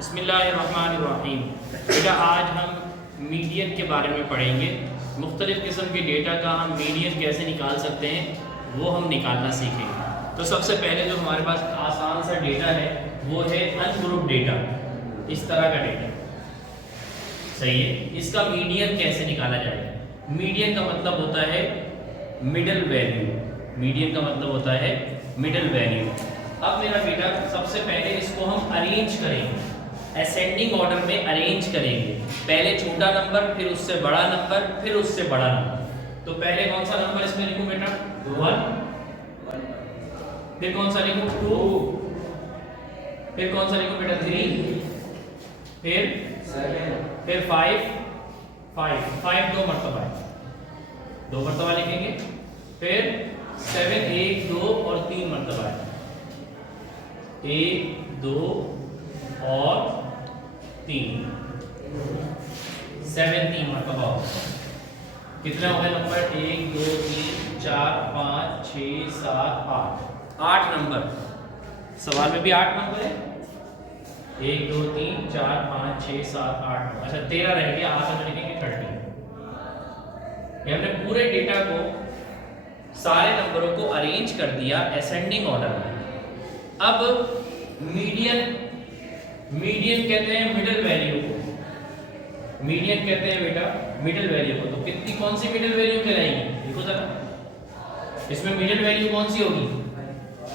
बिस्मिल्लाहिर्रहमानिर्रहीम। बेटा आज हम मीडियन के बारे में पढ़ेंगे। मुख्तलिफ़ किस्म के डेटा का हम मीडियन कैसे निकाल सकते हैं वो हम निकालना सीखेंगे। तो सबसे पहले जो हमारे पास आसान सा डेटा है वो है अनग्रुप डेटा। इस तरह का डेटा सही है। इसका मीडियन कैसे निकाला जाएगा? मीडियन का मतलब होता है मिडल वैल्यू। मीडियन का मतलब होता है मिडल वैल्यू। अब मेरा बेटा सबसे पहले इसको हम अरेंज करेंगे, असेंडिंग ऑर्डर में अरेंज करेंगे। पहले छोटा नंबर, फिर उससे बड़ा नंबर, फिर उससे बड़ा नंबर। तो पहले कौन सा नंबर इसमें लिखूं बेटा? 1। फिर कौन सा लिखूं? 2। फिर कौन सा लिखूं बेटा? 3। फिर 7। फिर 5। 5 दो मरतबा है, 2 मरतबा लिखेंगे। फिर 7 1 2 और 3 मरतबा है, 1 2 और 3। 7 3 मरतबा हो। कितने हो गए नंबर? 1 2 3 4 5 6 7 8 नंबर। सवाल में भी 8 नंबर है। 1 2 3 4 5 6 7 8। अच्छा 13 रह गया, आगे में लिखेंगे 30। हमने पूरे डेटा को, सारे नंबरों को अरेंज कर दिया असेंडिंग ऑर्डर में। अब मीडियन कहते हैं मिडिल वैल्यू को। मीडियन कहते हैं बेटा मिडिल वैल्यू को। तो कितनी कौन सी मिडिल वैल्यू कहलाएगी? देखो जरा, इसमें मिडिल वैल्यू कौन सी होगी?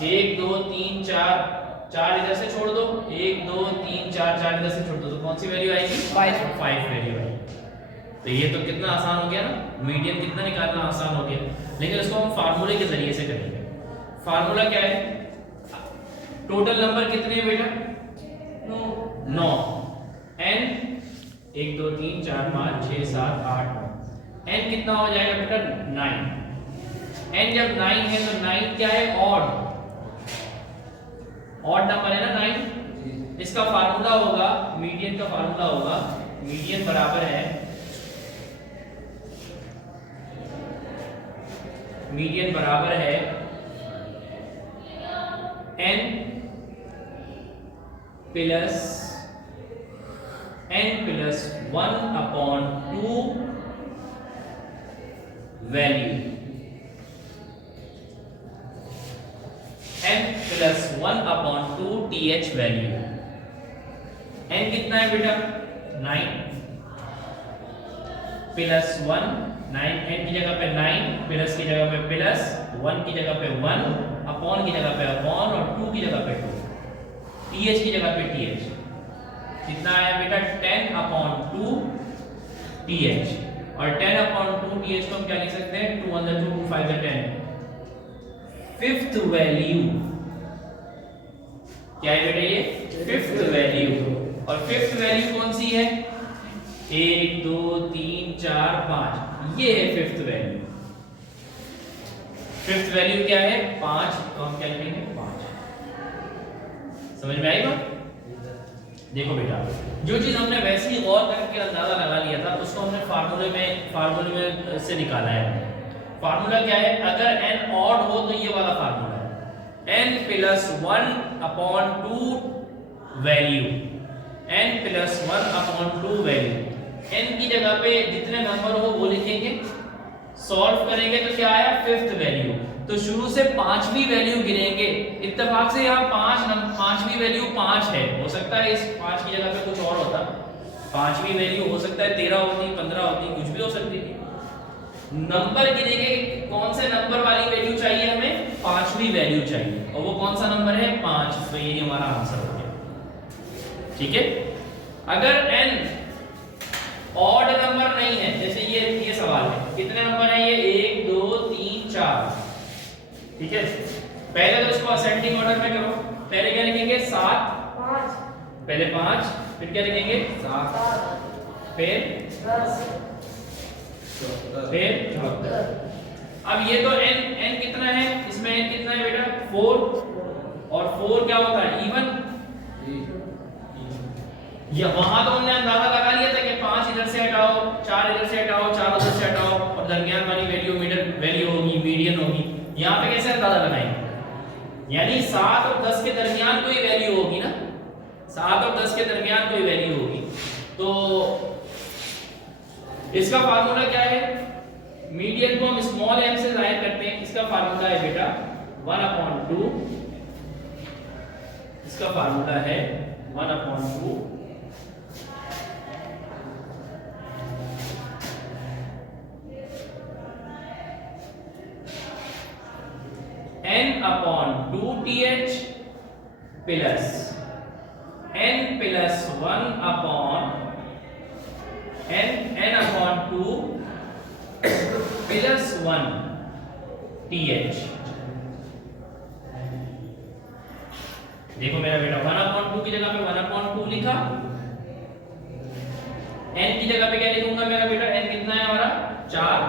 1 2 3 4 इधर से छोड़ दो, 1 2 3 4 इधर से छोड़ दो, तो कौन सी वैल्यू आएगी? 5 वैल्यू आएगी। तो ये तो कितना आसान हो गया ना, मीडियन कितना निकालना आसान हो गया। लेकिन इसको हम फार्मूले के जरिए से करेंगे। फार्मूला क्या है? टोटल नंबर कितने हैं बेटा? 9। n 1 2 3 4 5 6 7 8 9। n कितना हो जाएगा बेटा? 9। n जब 9 है तो 9 क्या है? ऑड नंबर है ना 9। इसका फार्मूला होगा, मीडियन का फार्मूला होगा, मीडियन बराबर है, मीडियन बराबर है n plus 1/2 value. n plus 1/2 th value. n कितना है बेटा? 9 प्लस 1। 9 n की जगह पे 9, प्लस की जगह पे प्लस, 1 की जगह पे 1, अपॉन की जगह पे अपॉन और 2 की जगह पे 2, th की जगह पे th। कितना आया बेटा? 10/2 th। और 10/2 th को हम क्या लिख सकते हैं? 2 1 2 2 5 10। फिफ्थ वैल्यू क्या है बेटा? ये फिफ्थ वैल्यू। और फिफ्थ वैल्यू कौन सी है? 1 2 3 4 5, ये है फिफ्थ वैल्यू। फिफ्थ वैल्यू क्या है? 5। तो हम क्या लिखेंगे? 5। समझ में आई बात? देखो बेटा, जो चीज हमने वैसे ही गौर करके अंदाजा लगा लिया था उसको हमने फार्मूले में से निकाला है। फार्मूला क्या है? अगर n ऑड हो तो ये वाला फार्मूला है, n plus 1/2 value. n plus 1/2 value. n की जगह पे जितने नंबर हो वो लिखेंगे, सॉल्व करेंगे तो क्या आया? Fifth value. तो शुरू से 5वीं वैल्यू गिनेंगे। इत्तेफाक से यहाँ 5वीं वैल्यू 5 है। हो सकता है इस 5 की जगह पे कुछ और होता। 5वीं वैल्यू हो सकता है 13 होती, 15 होती, कुछ भी हो सकती थी। नंबर गिनेंगे, कौन से नंबर वाली वैल्यू चाहिए हमें? 5वीं वैल्यू चाहिए। और वो कौन सा नंबर है? 5। तो ये हमारा आंसर हो गया। ठीक है। अगर n ऑड नंबर नहीं है, जैसे ये सवाल है, कितने नंबर है ये? 1 2 3 4। ठीक है। पहले तो इसको असेंडिंग ऑर्डर में करो। पहले क्या लिखेंगे? 7 5। पहले 5, फिर क्या लिखेंगे? 7, फिर 10, फिर 14। अब ये तो n कितना है? इसमें n कितना है बेटा? 4। और 4 क्या होता है? इवन। ये वहां तो हमने अंदाजा लगा लिया था कि 5 इधर से हटाओ, 4 इधर से हटाओ, 4 उधर से हटाओ और दरमियान वाली वैल्यू मिडिल वैल्यू होगी, मीडियन होगी। यहाँ पे कैसे अंदाजा लगाएंगे? यानी 7 और 10 के दरमियान कोई वैल्यू होगी ना, 7 और 10 के दरमियान कोई वैल्यू होगी। तो इसका फार्मूला क्या है, मीडियन को हम स्मॉल m से जाहिर करते हैं। इसका फार्मूला है बेटा 1/2, इसका फार्मूला है 1/2 n/2th plus n plus 1/n/2 plus 1th। देखो मेरा बेटा 1/2 की जगह पे 1/2 लिखा, n की जगह पे क्या लिखूंगा मेरा बेटा, n कितना है हमारा 4,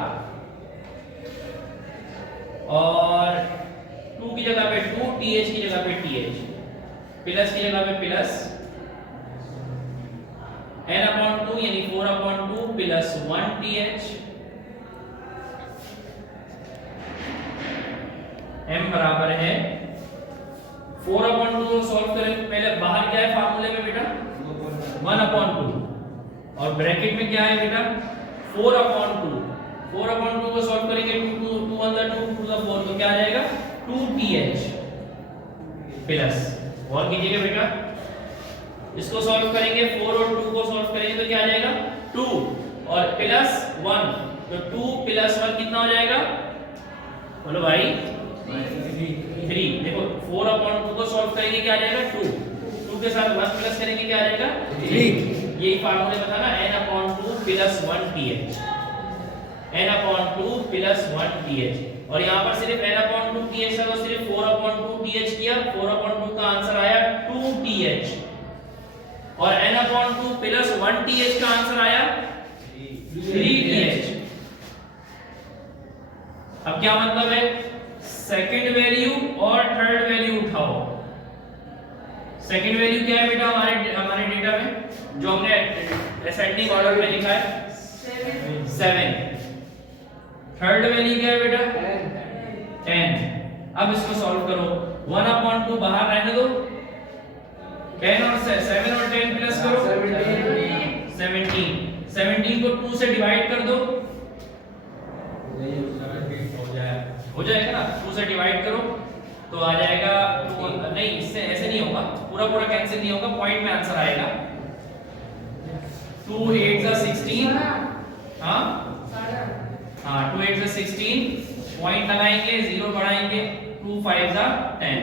और 2 की जगह पे 2, th की जगह पे th, प्लस की जगह पे प्लस n/2 यानी 4/2 प्लस 1th। m बराबर है 4/2 को सॉल्व करें, पहले बाहर क्या है फार्मूले में बेटा 1/2, और ब्रैकेट में क्या है बेटा 4/2। 4/2 को सॉल्व करेंगे 2 1 2 2 4, तो क्या आ जाएगा 2th प्लस, और कीजिएगा बेटा इसको सॉल्व करेंगे 4 और 2 को सॉल्व करेंगे तो क्या आ जाएगा 2 और प्लस 1, तो 2 प्लस 1 कितना हो जाएगा, बोलो भाई 3। देखो 4/2 को सॉल्व करेंगे क्या आ जाएगा 2 के साथ 1 प्लस करेंगे क्या आ जाएगा 3। यही फार्मूला बताना n/2 plus 1th, n/2 plus 1th, और यहाँ पर सिर्फ n/2th था तो सिर्फ 4/2th किया, 4/2 का आंसर आया 2th, और n/2 प्लस 1th का आंसर आया 3th। अब क्या मतलब है, सेकंड वैल्यू और थर्ड वैल्यू उठाओ। सेकंड वैल्यू क्या है बेटा हमारे डेटा में, जो हमने असेंडिंग ऑर्डर में लिखा है 7। थर्ड वैल्यू क्या है बेटा 10। अब इसको सॉल्व करो, 1/2 बाहर रहने दो, 10 और 7 और 10 प्लस करो 17। 17 को 2 से डिवाइड कर दो, हो जाएगा ना, 2 से डिवाइड करो तो आ जाएगा 2, नहीं इससे ऐसे नहीं होगा, पूरा पूरा कैंसिल नहीं होगा, पॉइंट में आंसर आएगा 2 8 16। हाँ 2 8 16, पॉइंट लगाएंगे 0 बढ़ाएंगे 2 5 10,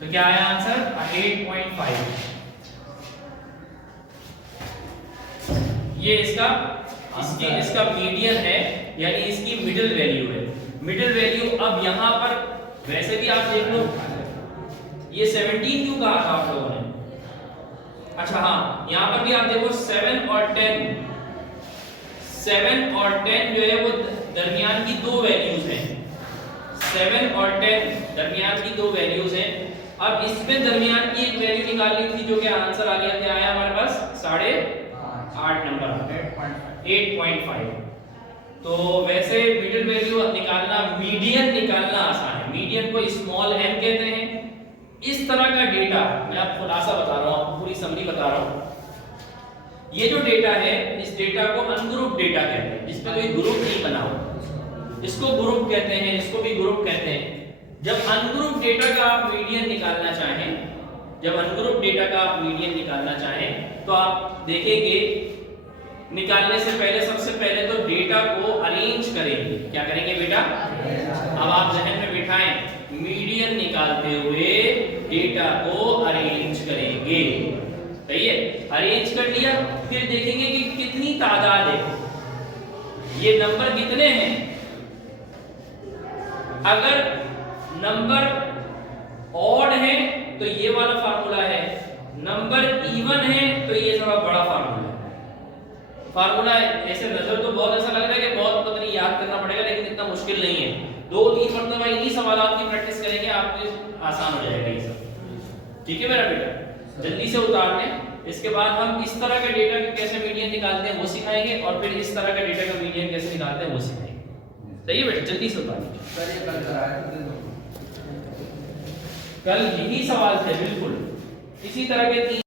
तो क्या आया आंसर 8.5। ये इसका मीडियन है, यानी इसकी मिडिल वैल्यू है। मिडिल वैल्यू अब यहां पर वैसे भी आप देख लो, ये 17 क्यों कहा था आप लोगों ने, अच्छा हाँ यहां पर भी आप देखो 7 और 10 जो है वो दरमियान की दो वैल्यूज हैं, 7 और 10 दरमियान की दो वैल्यूज हैं। अब इसमें दरमियान की एक वैल्यू निकालनी थी, जो कि आंसर आ गया, क्या आया हमारे पास 8.5 नंबर 8.5। तो वैसे मिडिल वैल्यू निकालना, मीडियन निकालना आसान है, मीडियन को स्मॉल m कहते हैं। इस तरह का डेटा मैं आपको खुलासा बता रहा हूं, आपको पूरी समरी बता रहा हूं। ये जो डेटा है, इस डेटा को अनग्रुप डेटा कहते हैं, जिसमें कोई ग्रुप नहीं बना हो, इसको ग्रुप कहते हैं, इसको भी ग्रुप कहते हैं। जब अनग्रुप डेटा का आप मीडियन निकालना चाहें, तो आप देखेंगे निकालने से पहले सबसे पहले तो डेटा को अरेंज करेंगे। क्या करेंगे बेटा, अब आप जहन में बिठाएं, मीडियन निकालते हुए डेटा को अरेंज करेंगे, सही है। अरेंज कर लिया, फिर देखेंगे कि कितनी तादाद है, ये नंबर कितने हैं। अगर नंबर ऑड है तो ये वाला फार्मूला है, नंबर इवन है तो ये थोड़ा बड़ा फार्मूला है। फार्मूला ऐसे नजर तो बहुत ऐसा लग रहा है कि बहुत पता नहीं याद करना पड़ेगा, लेकिन इतना मुश्किल नहीं है। 2-3 मरतबा इन्हीं सवालों की प्रैक्टिस करेंगे, आपको आसान हो जाएगा ये सब। ठीक है मेरा बेटा, जल्दी से उतार लें। इसके बाद हम इस तरह का डेटा कैसे मीडियन निकालते हैं वो सिखाएंगे, और फिर इस तरह का डेटा का मीडियन कैसे निकालते हैं वो सिखाएंगे। सही है बेटा, जल्दी से उतार लीजिए। कल यही सवाल थे, बिल्कुल इसी तरह के 3